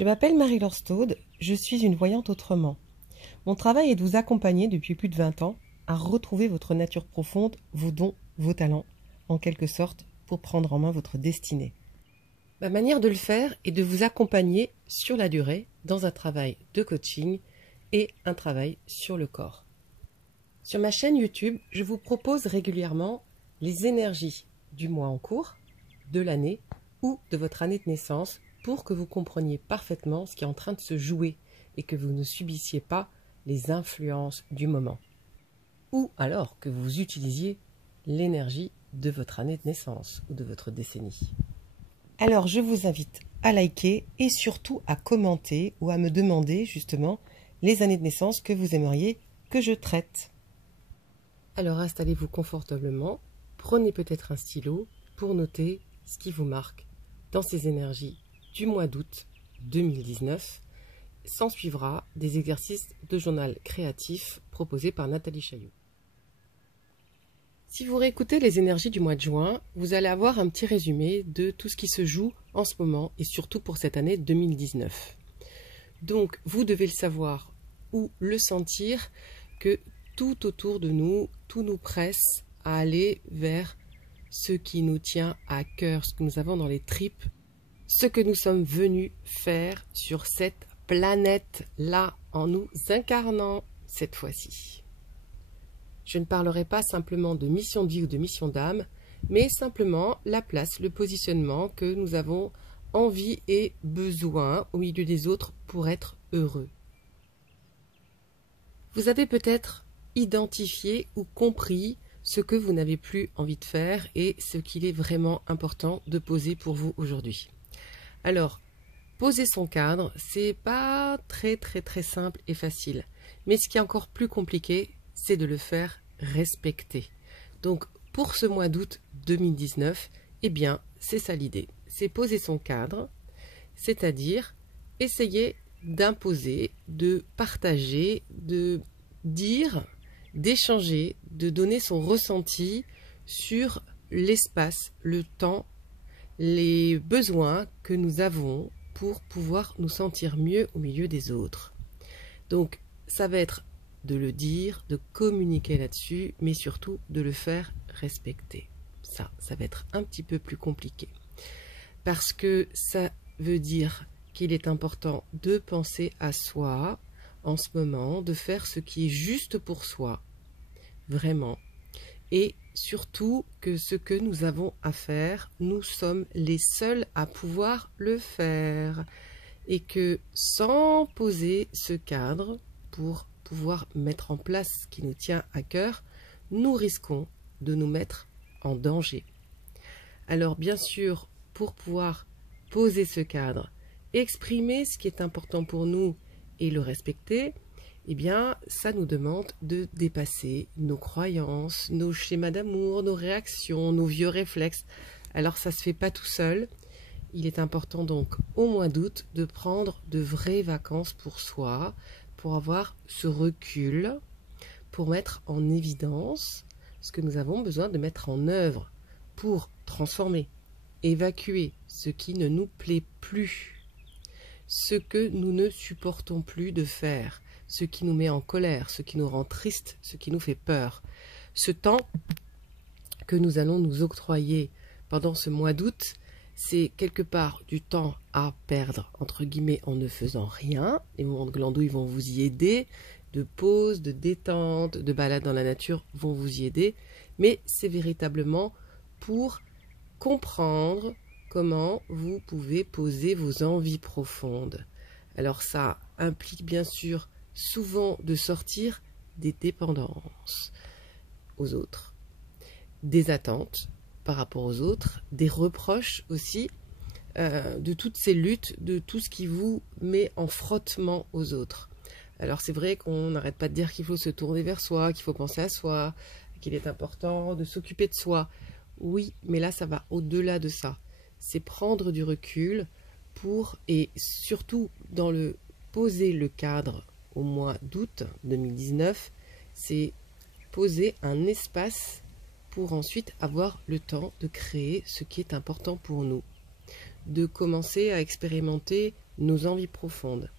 Je m'appelle Marie-Laure Staude, je suis une voyante autrement. Mon travail est de vous accompagner depuis plus de 20 ans à retrouver votre nature profonde, vos dons, vos talents, en quelque sorte, pour prendre en main votre destinée. Ma manière de le faire est de vous accompagner sur la durée dans un travail de coaching et un travail sur le corps. Sur ma chaîne YouTube, je vous propose régulièrement les énergies du mois en cours, de l'année ou de votre année de naissance pour que vous compreniez parfaitement ce qui est en train de se jouer et que vous ne subissiez pas les influences du moment. Ou alors que vous utilisiez l'énergie de votre année de naissance ou de votre décennie. Alors je vous invite à liker et surtout à commenter ou à me demander justement les années de naissance que vous aimeriez que je traite. Alors installez-vous confortablement, prenez peut-être un stylo pour noter ce qui vous marque dans ces énergies du mois d'août 2019. S'ensuivra des exercices de journal créatif proposés par Nathalie Chaillot. Si vous réécoutez les énergies du mois de juin, vous allez avoir un petit résumé de tout ce qui se joue en ce moment et surtout pour cette année 2019. Donc vous devez le savoir ou le sentir que tout autour de nous, tout nous presse à aller vers ce qui nous tient à cœur, ce que nous avons dans les tripes, ce que nous sommes venus faire sur cette planète-là en nous incarnant cette fois-ci. Je ne parlerai pas simplement de mission de vie ou de mission d'âme, mais simplement la place, le positionnement que nous avons envie et besoin au milieu des autres pour être heureux. Vous avez peut-être identifié ou compris ce que vous n'avez plus envie de faire et ce qu'il est vraiment important de poser pour vous aujourd'hui. Alors, poser son cadre, c'est pas très simple et facile. Mais ce qui est encore plus compliqué, c'est de le faire respecter. Donc, pour ce mois d'août 2019, eh bien, c'est ça l'idée. C'est poser son cadre, c'est-à-dire essayer d'imposer, de partager, de dire, d'échanger, de donner son ressenti sur l'espace, le temps, les besoins que nous avons pour pouvoir nous sentir mieux au milieu des autres. Donc, ça va être de le dire, de communiquer là-dessus, mais surtout de le faire respecter. Ça va être un petit peu plus compliqué. Parce que ça veut dire qu'il est important de penser à soi en ce moment, de faire ce qui est juste pour soi, vraiment. Et surtout que ce que nous avons à faire, nous sommes les seuls à pouvoir le faire. Et que sans poser ce cadre pour pouvoir mettre en place ce qui nous tient à cœur, nous risquons de nous mettre en danger. Alors bien sûr, pour pouvoir poser ce cadre, exprimer ce qui est important pour nous et le respecter, eh bien, ça nous demande de dépasser nos croyances, nos schémas d'amour, nos réactions, nos vieux réflexes. Alors ça ne se fait pas tout seul. Il est important donc au mois d'août de prendre de vraies vacances pour soi, pour avoir ce recul, pour mettre en évidence ce que nous avons besoin de mettre en œuvre pour transformer, évacuer ce qui ne nous plaît plus, ce que nous ne supportons plus de faire, ce qui nous met en colère, ce qui nous rend triste, ce qui nous fait peur. Ce temps que nous allons nous octroyer pendant ce mois d'août, c'est quelque part du temps à perdre, entre guillemets, en ne faisant rien. Les moments de glandouille vont vous y aider, de pause, de détente, de balade dans la nature vont vous y aider, mais c'est véritablement pour comprendre comment vous pouvez poser vos envies profondes. Alors ça implique bien sûr souvent de sortir des dépendances aux autres, des attentes par rapport aux autres, des reproches aussi, de toutes ces luttes, de tout ce qui vous met en frottement aux autres. Alors c'est vrai qu'on n'arrête pas de dire qu'il faut se tourner vers soi, qu'il faut penser à soi, qu'il est important de s'occuper de soi. Oui, mais là ça va au-delà de ça. C'est prendre du recul pour, et surtout dans le poser le cadre au mois d'août 2019, c'est poser un espace pour ensuite avoir le temps de créer ce qui est important pour nous, de commencer à expérimenter nos envies profondes.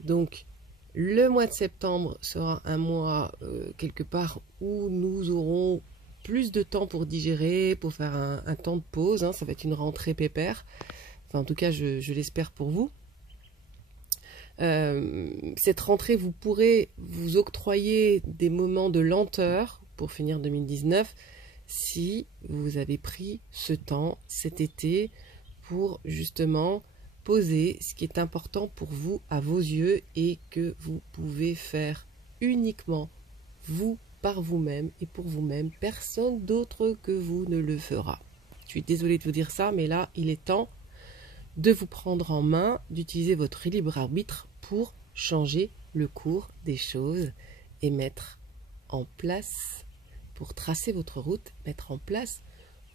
Donc, le mois de septembre sera un mois quelque part où nous aurons plus de temps pour digérer, pour faire un temps de pause. Ça va être une rentrée pépère. Enfin, en tout cas, je l'espère pour vous. Cette rentrée, vous pourrez vous octroyer des moments de lenteur pour finir 2019 si vous avez pris ce temps cet été pour justement poser ce qui est important pour vous à vos yeux et que vous pouvez faire uniquement vous par vous-même et pour vous-même. Personne d'autre que vous ne le fera. Je suis désolée de vous dire ça, mais là, il est temps de vous prendre en main, d'utiliser votre libre arbitre pour changer le cours des choses et mettre en place, pour tracer votre route, mettre en place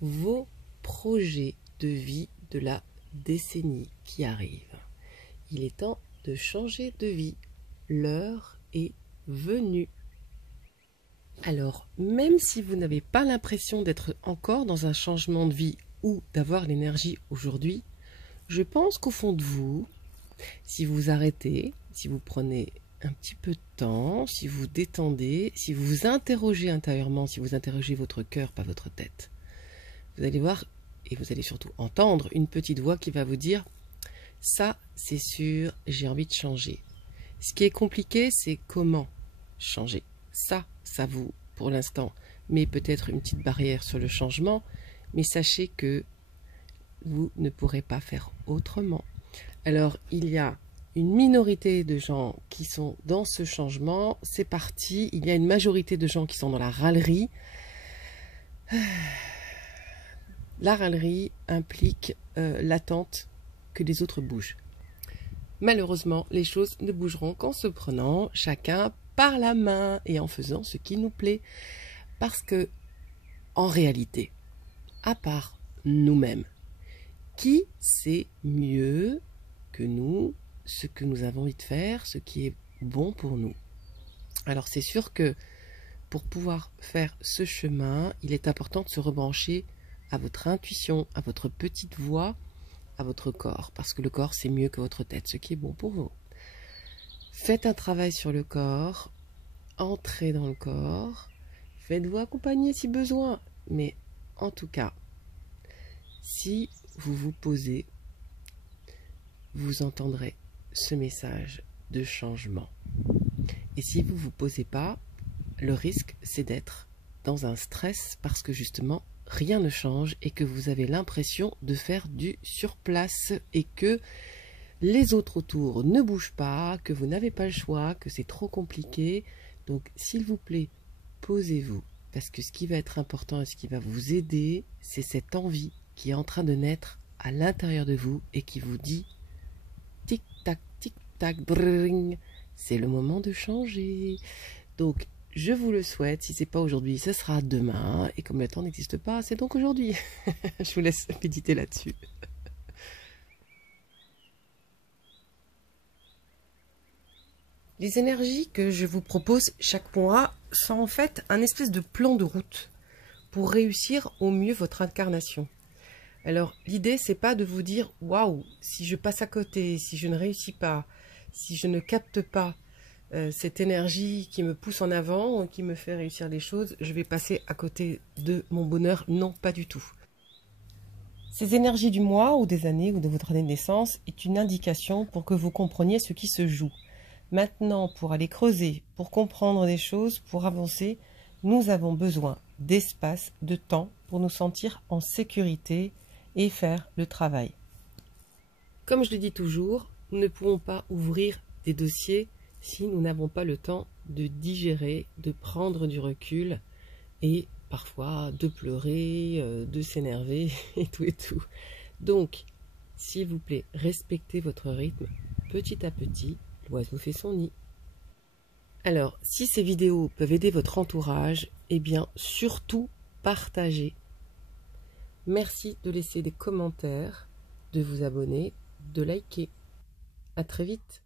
vos projets de vie de la décennie qui arrive. Il est temps de changer de vie. L'heure est venue. Alors, même si vous n'avez pas l'impression d'être encore dans un changement de vie ou d'avoir l'énergie aujourd'hui, je pense qu'au fond de vous, si vous arrêtez, si vous prenez un petit peu de temps, si vous détendez, si vous vous interrogez intérieurement, si vous interrogez votre cœur, pas votre tête, vous allez voir et vous allez surtout entendre une petite voix qui va vous dire « ça, c'est sûr, j'ai envie de changer ». Ce qui est compliqué, c'est comment changer. Ça vous, pour l'instant, met peut-être une petite barrière sur le changement, mais sachez que vous ne pourrez pas faire autrement. Alors, il y a une minorité de gens qui sont dans ce changement, c'est parti. Il y a une majorité de gens qui sont dans la râlerie. La râlerie implique l'attente que les autres bougent. Malheureusement, les choses ne bougeront qu'en se prenant chacun par la main et en faisant ce qui nous plaît. Parce que, en réalité, à part nous-mêmes, qui sait mieux que nous ce que nous avons envie de faire, ce qui est bon pour nous? Alors c'est sûr que pour pouvoir faire ce chemin, il est important de se rebrancher à votre intuition, à votre petite voix, à votre corps, parce que le corps c'est mieux que votre tête, ce qui est bon pour vous. Faites un travail sur le corps, entrez dans le corps, faites-vous accompagner si besoin, mais en tout cas, si vous vous posez, vous entendrez ce message de changement. Et si vous ne vous posez pas, le risque c'est d'être dans un stress parce que justement rien ne change et que vous avez l'impression de faire du surplace et que les autres autour ne bougent pas, que vous n'avez pas le choix, que c'est trop compliqué. Donc s'il vous plaît, posez-vous parce que ce qui va être important et ce qui va vous aider, c'est cette envie qui est en train de naître à l'intérieur de vous et qui vous dit tic-tac, tic-tac, brrring, c'est le moment de changer. Donc, je vous le souhaite, si ce n'est pas aujourd'hui, ce sera demain. Et comme le temps n'existe pas, c'est donc aujourd'hui. Je vous laisse méditer là-dessus. Les énergies que je vous propose chaque mois sont en fait un espèce de plan de route pour réussir au mieux votre incarnation. Alors, l'idée, c'est pas de vous dire « Waouh, si je passe à côté, si je ne réussis pas, si je ne capte pas cette énergie qui me pousse en avant, qui me fait réussir les choses, je vais passer à côté de mon bonheur. » Non, pas du tout. Ces énergies du mois ou des années ou de votre année de naissance est une indication pour que vous compreniez ce qui se joue. Maintenant, pour aller creuser, pour comprendre des choses, pour avancer, nous avons besoin d'espace, de temps pour nous sentir en sécurité et faire le travail. Comme je le dis toujours, nous ne pouvons pas ouvrir des dossiers si nous n'avons pas le temps de digérer, de prendre du recul et parfois de pleurer, de s'énerver et tout et tout. Donc, s'il vous plaît, respectez votre rythme. Petit à petit, l'oiseau fait son nid. Alors, si ces vidéos peuvent aider votre entourage, eh bien, surtout partagez. Merci de laisser des commentaires, de vous abonner, de liker. À très vite.